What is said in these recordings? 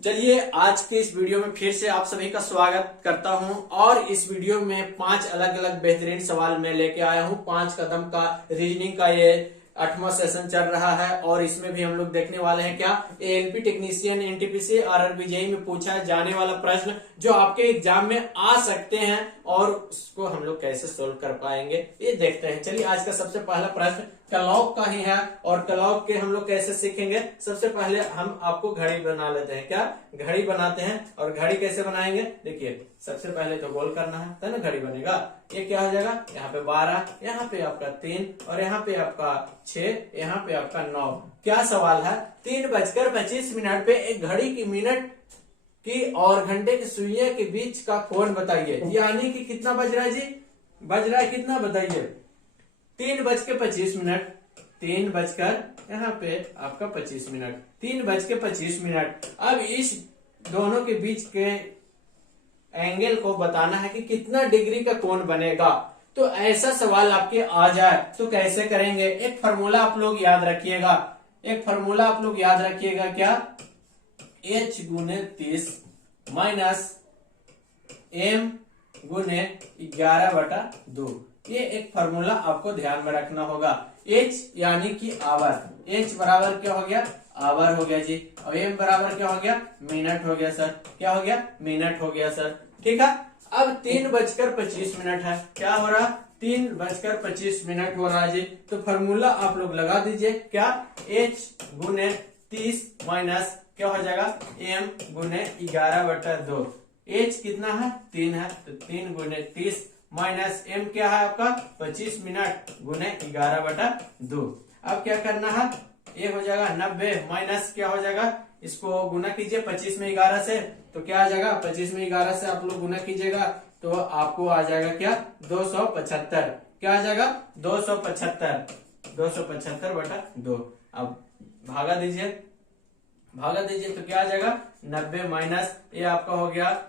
चलिए आज के इस वीडियो में फिर से आप सभी का स्वागत करता हूं और इस वीडियो में 5 अलग अलग बेहतरीन सवाल मैं लेके आया हूं। 5 कदम का रीजनिंग का ये 8वां सेशन चल रहा है और इसमें भी हम लोग देखने वाले हैं क्या ALP technician NTPC RRB JEE में पूछा जाने वाला प्रश्न जो आपके एग्जाम में आ सकते हैं और उसको हम लोग कैसे सोल्व कर पाएंगे ये देखते हैं। चलिए आज का सबसे पहला प्रश्न क्लॉक का ही है और क्लॉक के हम लोग कैसे सीखेंगे। सबसे पहले हम आपको घड़ी बना लेते हैं, क्या घड़ी बनाते हैं और घड़ी कैसे बनाएंगे देखिए। सबसे पहले तो गोल करना है तब ना घड़ी बनेगा। ये क्या हो जाएगा, यहाँ पे 12, यहाँ पे आपका 3 और यहाँ पे आपका 6, यहाँ पे आपका 9। क्या सवाल है, 3:25 पे एक घड़ी की मिनट की और घंटे की सुइयों के बीच का कोण बताइए। यानी कि कितना बज रहा है जी, बज रहा है कितना बताइए, 3:25। 3 बजकर यहाँ पे आपका 25, 3:25। अब इस दोनों के बीच के एंगल को बताना है कि कितना डिग्री का कोण बनेगा। तो ऐसा सवाल आपके आ जाए तो कैसे करेंगे। एक फार्मूला आप लोग याद रखिएगा, क्या, h गुने 30 माइनस m गुने 11/2। ये एक फार्मूला आपको ध्यान में रखना होगा। h यानी कि आवर, h बराबर क्या हो गया, आवर हो गया जी, और m बराबर क्या हो गया, मिनट हो गया सर। क्या हो गया, मिनट हो गया सर। ठीक है, अब 3:25 है, क्या हो रहा, 3:25 हो रहा है जी। तो फार्मूला आप लोग लगा दीजिए, क्या, h गुने 30 माइनस क्या हो जाएगा, m गुने 11/2। h कितना है, 3 है, तो 3 गुने 30 माइनस m क्या है आपका 25 मिनट गुने 11/2। अब क्या करना है, ये हो जाएगा 90 माइनस क्या हो जाएगा, इसको गुना कीजिए 25 में 11 से, तो क्या आ जाएगा, 25 में 11 से आप लोग गुना कीजिएगा तो आपको आ जाएगा क्या, 275। क्या आ जाएगा, 275/2। अब भागा दीजिए तो क्या आ जाएगा, 90 माइनस ये आपका हो गया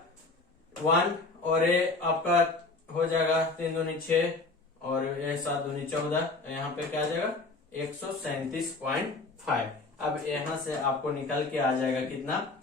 1 और ये आपका हो जाएगा 3 दूनी 6 और ये 7 दूनी 14। यहाँ पे क्या आ जाएगा 137.5। अब यहाँ से आपको निकल के आ जाएगा कितना,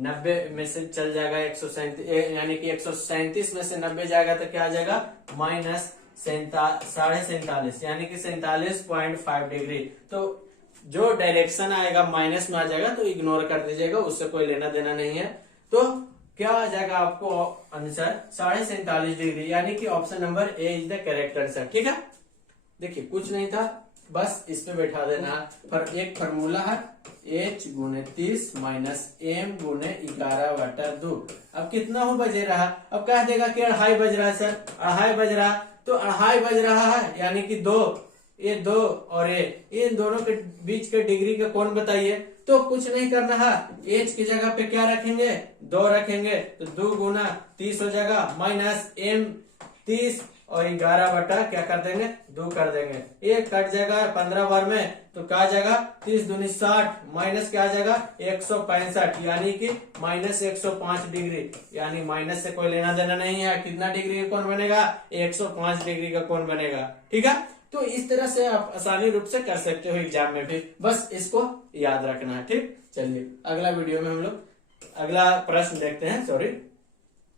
90 में से चल जाएगा 137, यानी कि 137 में से 90 जाएगा तो क्या आ जाएगा माइनस 47.5 यानी कि 47.5 डिग्री। तो जो डायरेक्शन आएगा माइनस में आ जाएगा तो इग्नोर कर दीजिएगा, उससे कोई लेना देना नहीं है। तो क्या आ जाएगा आपको आंसर 47.5 डिग्री, यानी कि option number A is the correct answer. ठीक है, देखिए कुछ नहीं था, बस इस पे बैठा देना है। पर एक फार्मूला है h गुने 30 माइनस m गुने 11/2। अब कितना हो बजे रहा, अब कह देगा कि 2:30 बज रहा है सर, 2:30 बज रहा, तो 2:30 बज रहा है यानी कि 2, ये 2 और ये इन दोनों के बीच के डिग्री का कोण बताइए। तो कुछ नहीं करना है, h की जगह पे क्या रखेंगे, 2 रखेंगे, तो 2 गुना 30 हो जाएगा माइनस m 30 और 11 क्या कर देंगे, 2 कर देंगे। ये कट जाएगा 15 बार में, तो क्या आ जाएगा 30 दूनी 60 माइनस क्या आ जाएगा 165 यानी कि माइनस 105 डिग्री, यानी माइनस से कोई लेना देना नहीं है। कितना डिग्री का कोण बनेगा, 105 डिग्री का कोण बनेगा। ठीक है, तो इस तरह से आप आसानी रूप से कर सकते हो एग्जाम में भी, बस इसको याद रखना है। ठीक, चलिए अगला वीडियो में हम लोग अगला प्रश्न देखते हैं।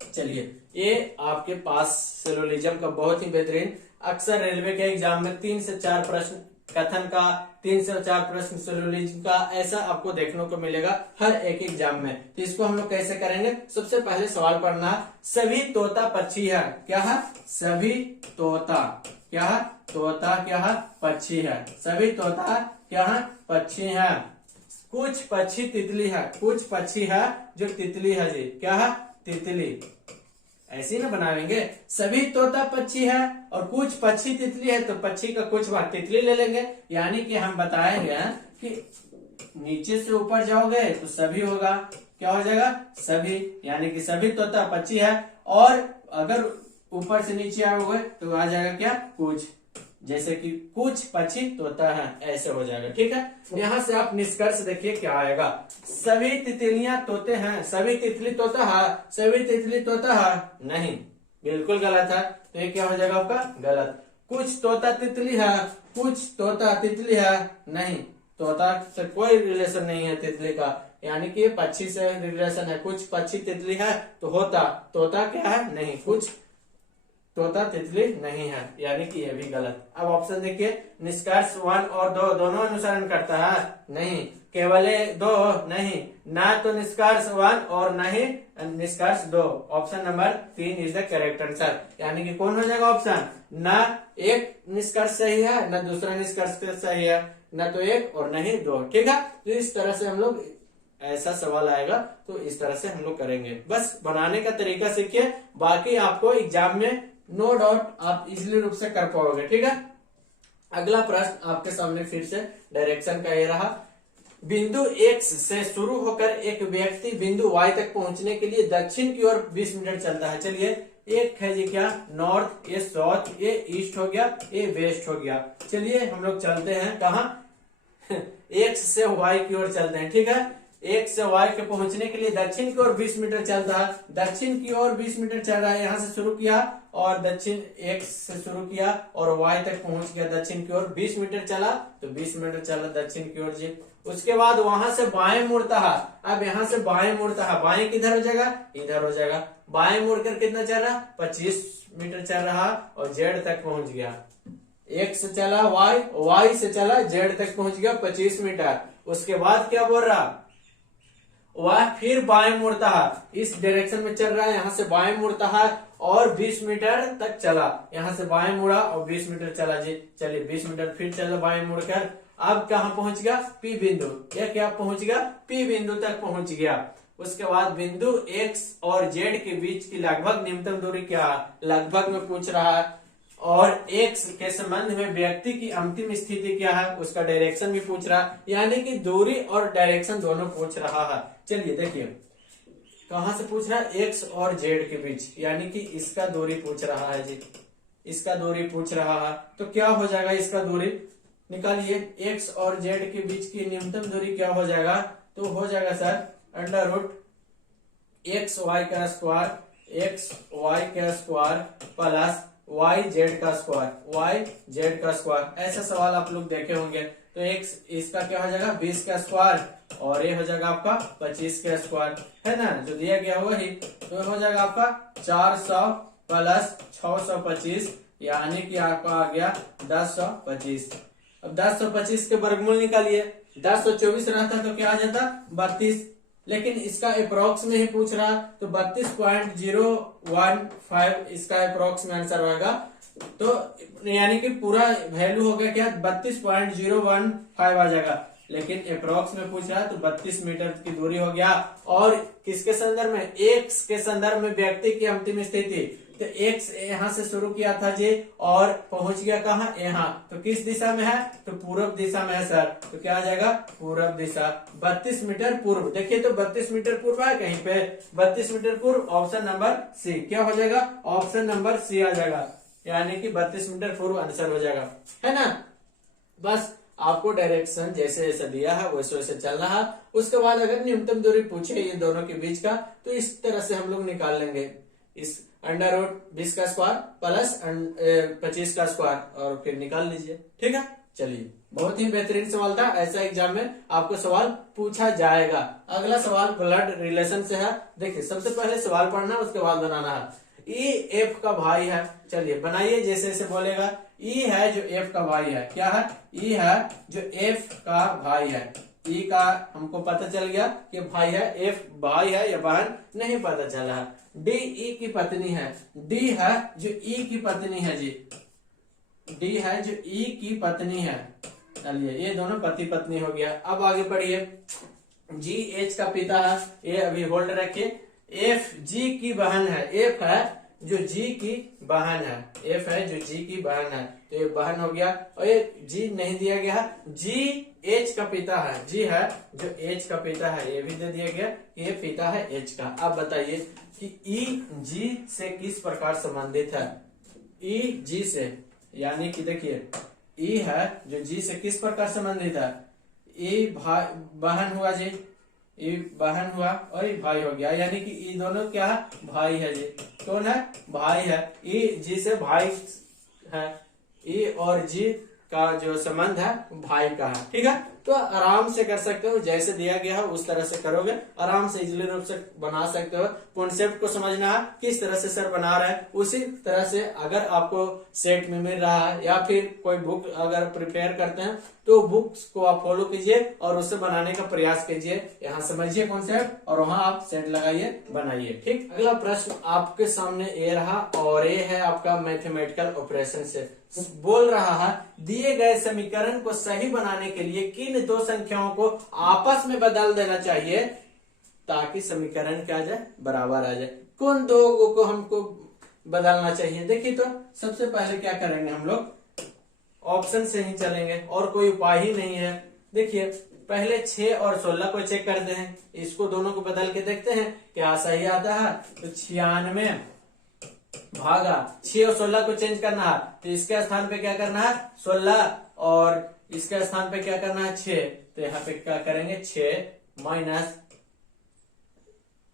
चलिए ये आपके पास सिलोजिज्म का बहुत ही बेहतरीन, अक्सर रेलवे के एग्जाम में 3 से 4 प्रश्न कथन का, 3 से 4 प्रश्न सिलोजिज्म का, ऐसा आपको देखने को मिलेगा हर एक एग्जाम में। तो इसको हम लोग कैसे करेंगे, सबसे पहले सवाल पढ़ना, सभी तोता पक्षी है, क्या है, सभी तोता क्या है, तोता क्या है, पक्षी है, सभी तोता क्या है, पक्षी है। कुछ पक्षी तितली है, कुछ पक्षी है जो तितली है जी, क्या है, तितली। ऐसे ही ना बनाएंगे, सभी तोता पक्षी है और कुछ पक्षी तितली है, तो पक्षी का कुछ बार तितली ले लेंगे। यानी कि हम बताएंगे कि नीचे से ऊपर जाओगे तो सभी होगा, क्या हो जाएगा, सभी, यानी कि सभी तोता पक्षी है। और अगर ऊपर से नीचे आओगे तो आ जाएगा क्या, कुछ, जैसे कि कुछ पक्षी तोता है, ऐसे हो जाएगा। ठीक है, यहाँ से आप निष्कर्ष देखिए क्या आएगा, सभी तितलियां तोते हैं, सभी तितली तोता है, सभी तितली तोता है, नहीं, बिल्कुल गलत है। तो ये क्या हो जाएगा आपका गलत। कुछ तोता तितली है, कुछ तोता तितली है, नहीं, तोता से कोई रिलेशन नहीं है तितली का, यानी कि पक्षी से रिलेशन है। कुछ पक्षी तितली है तो होता, तोता क्या है नहीं, कुछ तोता तितली नहीं है, यानी कि ये भी गलत। अब ऑप्शन देखिए, निष्कर्ष 1 और 2 दोनों अनुसरण करता है नहीं, केवल 2 नहीं, ना तो निष्कर्ष 1 और न ही निष्कर्ष 2। Option number 3 is the correct answer, यानी कि कौन हो जाएगा ऑप्शन, ना एक निष्कर्ष सही है न दूसरा निष्कर्ष सही है, न तो एक और न ही 2। ठीक है, तो इस तरह से हम लोग, ऐसा सवाल आएगा तो इस तरह से हम लोग करेंगे। बस बनाने का तरीका सीखिए, बाकी आपको एग्जाम में नो डाउट आप इजीली रूप से कर पाओगे। ठीक है, अगला प्रश्न आपके सामने फिर से डायरेक्शन का ये रहा। बिंदु X से शुरू होकर एक व्यक्ति बिंदु Y तक पहुंचने के लिए दक्षिण की ओर 20 मीटर चलता है। चलिए, एक है जी क्या नॉर्थ, ये साउथ, ये ईस्ट हो गया, ये वेस्ट हो गया। चलिए हम लोग चलते हैं कहाँ X से Y की ओर चलते हैं। ठीक है, X से Y के पहुंचने के लिए दक्षिण की ओर 20 मीटर चलता है, दक्षिण की ओर 20 मीटर चल रहा है, यहाँ से शुरू किया और दक्षिण X से शुरू किया और Y तक पहुंच गया, दक्षिण की ओर 20 मीटर चला तो 20 मीटर चला दक्षिण की ओर जी। उसके बाद वहां से बाएं मुड़ता है, अब यहाँ से बाएं मुड़ता है, बाएं किधर हो जाएगा, इधर हो जाएगा। बाएं मुड़कर कितना चल रहा, 25 मीटर चल रहा और Z तक पहुंच गया। X से चला Y से चला Z तक पहुंच गया 25 मीटर। उसके बाद क्या बोल रहा, वह फिर बाएं मुड़ता है, इस डायरेक्शन में चल रहा है, यहाँ से बाएं मुड़ता है और 20 मीटर तक चला, यहाँ से बाएं मुड़ा और 20 मीटर चला जी। चलिए 20 मीटर फिर चला बाएं मुड़कर, अब कहाँ पहुंच गया, P बिंदु, या क्या पहुंच गया, P बिंदु तक पहुंच गया। उसके बाद बिंदु X और Z के बीच की लगभग न्यूनतम दूरी क्या है, लगभग में पूछ रहा है, और X के संबंध में व्यक्ति की अंतिम स्थिति क्या है, उसका डायरेक्शन भी पूछ रहा है, यानी कि दूरी और डायरेक्शन दोनों पूछ रहा है। चलिए देखिए कहां से पूछ रहा है, X और Z के बीच, यानी कि इसका दूरी पूछ रहा है जी, इसका दूरी पूछ रहा है। तो क्या हो जाएगा, इसका दूरी निकालिए, X और Z के बीच की न्यूनतम दूरी क्या हो जाएगा, तो हो जाएगा सर √XY का स्क्वायर, XY का स्क्वायर प्लस YZ का स्क्वायर, YZ का स्क्वायर। ऐसा सवाल आप लोग देखे होंगे। तो X इसका क्या हो जाएगा 20 का स्क्वायर और ये हो जाएगा आपका 25 का स्क्वायर, है ना, जो दिया गया वही। तो हो जाएगा आपका 400 प्लस 625, यानी कि आपका आ गया 1025। अब 1025 के वर्गमूल निकालिए, 1024 रहता तो क्या आ जाता 32, लेकिन इसका अप्रोक्स में ही पूछ रहा तो 32.015 इसका अप्रोक्स में आंसर होगा। तो यानी कि पूरा वैल्यू हो गया क्या 32.015 आ जाएगा, लेकिन अप्रोक्स में पूछ रहा है तो 32 मीटर की दूरी हो गया। और किसके संदर्भ में, X के संदर्भ में व्यक्ति की अंतिम स्थिति, तो X यहाँ से शुरू किया था जी और पहुंच गया कहाँ, यहाँ, तो किस दिशा में है, तो पूर्व दिशा में है सर। तो क्या आ जाएगा पूर्व दिशा, 32 मीटर पूर्व। देखिए तो 32 मीटर पूर्व है कहीं पे, 32 मीटर पूर्व, ऑप्शन नंबर सी। क्या हो जाएगा, ऑप्शन नंबर सी आ जाएगा, यानी कि 32 मीटर पूर्व आंसर हो जाएगा, है ना। बस आपको डायरेक्शन जैसे जैसे दिया है वैसे वैसे चलना है। उसके बाद अगर न्यूनतम दूरी पूछे ये दोनों के बीच का, तो इस तरह से हम लोग निकाल लेंगे, इस √20 का स्क्वायर प्लस 25 का स्क्वायर, और फिर निकाल लीजिए। ठीक है, चलिए बहुत ही बेहतरीन सवाल था, ऐसा एग्जाम में आपको सवाल पूछा जाएगा। अगला सवाल ब्लड रिलेशन से है। देखिए सबसे पहले सवाल पढ़ना, उसके बाद बनाना है। E F का भाई है, चलिए बनाइए जैसे जैसे बोलेगा। E है जो F का भाई है, क्या है, E है जो F का भाई है। E का हमको पता चल गया कि भाई है, F भाई है या बहन नहीं पता चला है। D E की पत्नी है, D है जो E की पत्नी है जी, D है जो E की पत्नी है। चलिए ये दोनों पति पत्नी हो गया। अब आगे बढ़िए, G H का पिता है, ये अभी होल्ड रखिए। F G की बहन है, F है जो G की बहन है, F है जो G की बहन है, तो ये बहन हो गया। और ये G नहीं दिया गया है, G H का पिता है, G है जो H का पिता है, ये भी दे दिया गया, ये पिता है H का। अब बताइए कि E G से किस प्रकार संबंधित है, E G से, यानी कि देखिए E है जो G से किस प्रकार संबंधित है, E भाई बहन हुआ जी, ये बहन हुआ और ये भाई हो गया, यानी कि ये दोनों क्या है भाई है जी। कौन है, भाई है। ये जी से भाई है, ये और जी का जो संबंध है भाई का है। ठीक है, तो आराम से कर सकते हो, जैसे दिया गया है उस तरह से करोगे, आराम से इजिली रूप से बना सकते हो। कॉन्सेप्ट को समझना है किस तरह से सर बना रहा है, उसी तरह से अगर आपको सेट में मिल रहा है या फिर कोई बुक अगर प्रिपेयर करते हैं तो बुक्स को आप फॉलो कीजिए और उससे बनाने का प्रयास कीजिए। यहाँ समझिए कॉन्सेप्ट और वहां आप सेट लगाइए, बनाइए। ठीक, अगला प्रश्न आपके सामने ये रहा और ये है आपका मैथमेटिकल ऑपरेशन से बोल रहा है दिए गए समीकरण को सही बनाने के लिए किन दो संख्याओं को आपस में बदल देना चाहिए ताकि समीकरण क्या आ जाए, बराबर आ जाए। कौन दो को हमको बदलना चाहिए? देखिए तो सबसे पहले क्या करेंगे हम लोग, ऑप्शन से ही चलेंगे और कोई उपाय ही नहीं है। देखिए पहले 6 और 16 को चेक करते हैं, इसको दोनों को बदल के देखते हैं क्या सही आता है। तो 96 भागा 6 और 16 को चेंज करना है तो इसके स्थान पे क्या करना है 16 और इसके स्थान पे क्या करना है 6। तो यहाँ पे क्या करेंगे 6 माइनस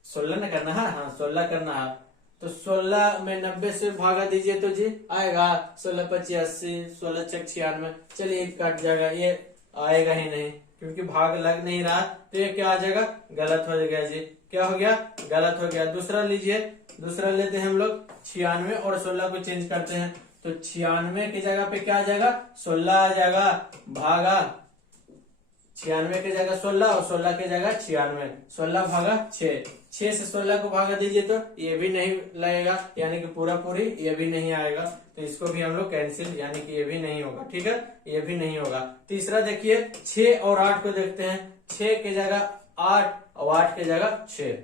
16 ना करना है, हाँ 16 करना है। तो 16 में 90 से भागा दीजिए तो जी आएगा 16 25 80, 16 6 96। चलिए कट जाएगा, ये आएगा ही नहीं क्योंकि भाग लग नहीं रहा। तो ये क्या आ जाएगा, गलत हो जाएगा जी। क्या हो गया, गलत हो गया। दूसरा लीजिए, दूसरा लेते हैं हम लोग 96 और 16 को चेंज करते हैं। तो 96 की जगह पे क्या आ जाएगा 16 आ जाएगा, भागा 96 की जगह 16 और 16 की जगह 96, 16 भागा 6 से 16 को भागा दीजिए तो ये भी नहीं लगेगा, यानी कि पूरा पूरी ये भी नहीं आएगा। तो इसको भी हम लोग कैंसिल, यानी कि ये भी नहीं होगा। ठीक है, ये भी नहीं होगा। तीसरा देखिए 6 और 8 को देखते हैं। 6 की जगह 8 और 8 की जगह 6,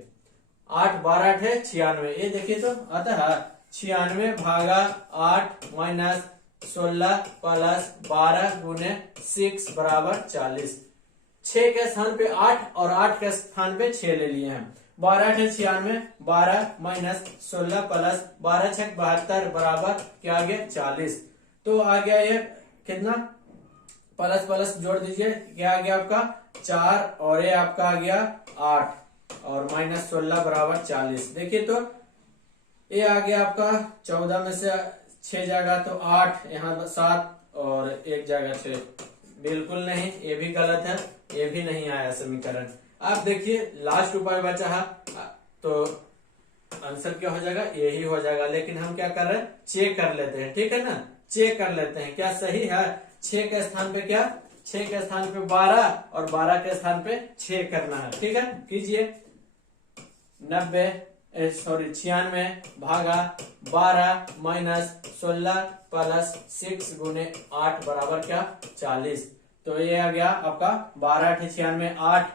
8 12 8 है 96। ये देखिए तो आता है 96 भागा 8 माइनस 16 प्लस 12 गुने 6 बराबर 40। 6 के स्थान पे 8 और 8 के स्थान पे 6 ले लिए हैं। 12 8 96, 12 माइनस 16 प्लस 12 6 72 बराबर क्या आ गया 40। तो आ गया ये कितना, प्लस प्लस जोड़ दीजिए, क्या आ गया आपका 4 और ये आपका आ गया 8 और माइनस 16 बराबर 40। देखिए तो ये आ गया आपका 14 में से 6 जाएगा तो 8, यहाँ 7 और 1 जाएगा 6। बिल्कुल नहीं, ये भी गलत है, ये भी नहीं आया समीकरण। आप देखिए लास्ट उपाय बचा है तो आंसर क्या हो जाएगा, यही हो जाएगा। लेकिन हम क्या कर रहे हैं, चेक कर लेते हैं। ठीक है ना, चेक कर लेते हैं क्या सही है। 6 के स्थान पे क्या, 6 के स्थान पे 12 और 12 के स्थान पे 6 करना है। ठीक है, कीजिए 96 भागा 12 माइनस 16 प्लस 6 गुने 8 बराबर क्या 40। तो ये आ गया आपका 12 96 8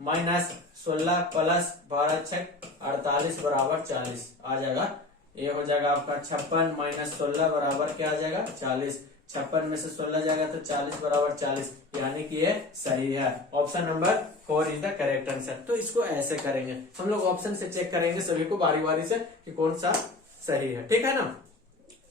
माइनस 16 प्लस 12 6 48 बराबर 40 आ जाएगा। ये हो जाएगा आपका 56 माइनस 16 बराबर क्या आ जाएगा 40। 56 में से 16 जाएगा तो 40 बराबर 40, यानी कि ये सही है। Option number 4 is the correct answer. तो इसको ऐसे करेंगे हम लोग, ऑप्शन से चेक करेंगे सभी को बारी बारी से कि कौन सा सही है। ठीक है ना,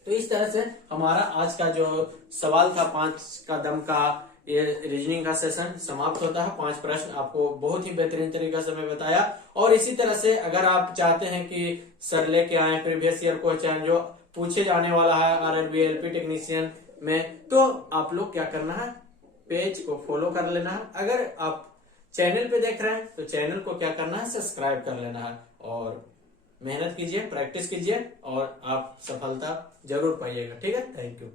तो इस तरह से हमारा आज का जो सवाल था 5 का दम का ये रीजनिंग का सेशन समाप्त होता है। 5 प्रश्न आपको बहुत ही बेहतरीन तरीके से मैं बताया। और इसी तरह से अगर आप चाहते हैं कि सर लेके आए प्रीवियस ईयर क्वेश्चन जो पूछे जाने वाला है RRB LP टेक्नीशियन में, तो आप लोग क्या करना है, पेज को फॉलो कर लेना है। अगर आप चैनल पे देख रहे हैं तो चैनल को क्या करना है, सब्सक्राइब कर लेना है और मेहनत कीजिए, प्रैक्टिस कीजिए और आप सफलता जरूर पाइएगा। ठीक है, थैंक यू।